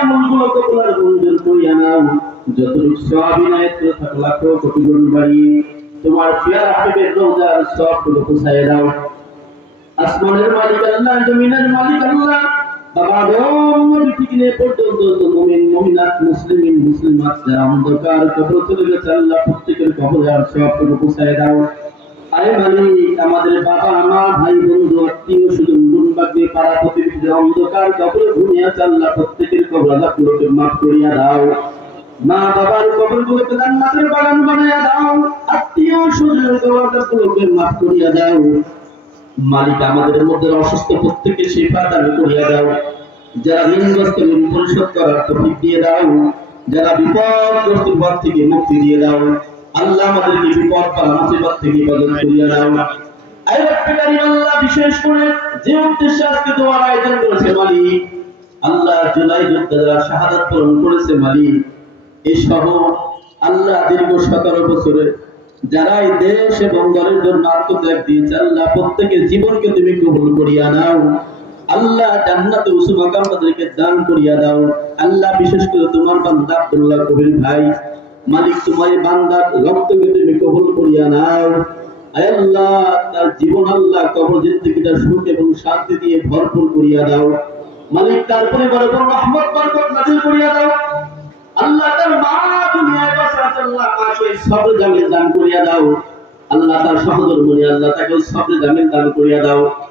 আমলগুলো কবুলার মঞ্জুর করিয়া নাও যতটুকু থাক কোটি গুণ তোমার রোজার পোষায় দাও আসমানের মালিক আল্লাহ জমিনের মালিক আল্লাহ বাবা পর্যন্ত মুমিন মুসলিমিন মুসলিমাত যারা অন্ধকার কবর চলে গেছে আল্লাহ প্রত্যেকের কবরে আর পৌঁছায় দাও আরে মালিক আমাদের বাবা, মা, ভাই, বন্ধু, আত্মীয় পাড়া অন্ধকার কবরে ঘুমিয়ে আছে আল্লাহ, প্রত্যেকের কবর আল্লাহ মাফ করিয়া দাও। মা বাবার কবর গুলোকে জান্নাতের বাগান বানাইয়া দাও। আত্মীয় স্বজনের কবর গুলোকে মাফ করিয়া দাও। মালিক আমাদের মধ্যে অসুস্থ প্রত্যেকের সেবা দান করিয়া দাও। যারা ঋণগ্রস্ত ঋণ পরিশোধ করার তৌফিক দিয়ে দাও। যারা বিপদগ্রস্ত পথ থেকে মুক্তি দিয়ে দাও। আল্লাহ আমাদেরকে বিপদ মুসিবত থেকে হেফাজত করিয়া দাও। আল্লাহ দেশ এবং দলের জন্য আত্মত্যাগ দিয়েছে, আল্লাহ প্রত্যেকের জীবনকে তুমি কবুল করিয়া নাও। আল্লাহ জান্নাতে উসু দান করিয়া দাও। আল্লাহ বিশেষ করে তোমার বান্দা কবির ভাই, মালিক তোমার বান্দার রক্তকে তুমি কবুল করিয়া নাও। আল্লাহ, তার জীবন আল্লাহ, কবর জিন্দগিটা সুখ এবং শান্তি দিয়ে ভরপুর করিয়া দাও। মালিক তার পরিবারে কোন রহমত, বরকত নাযিল করিয়া দাও। আল্লাহ তার মা দুনিয়ায় বসে আল্লাহ মাকে সবর জামিল দান করিয়া দাও। আল্লাহ তার সহদর মনে আল্লাহ তাকে সবর জামিল দান করিয়া দাও।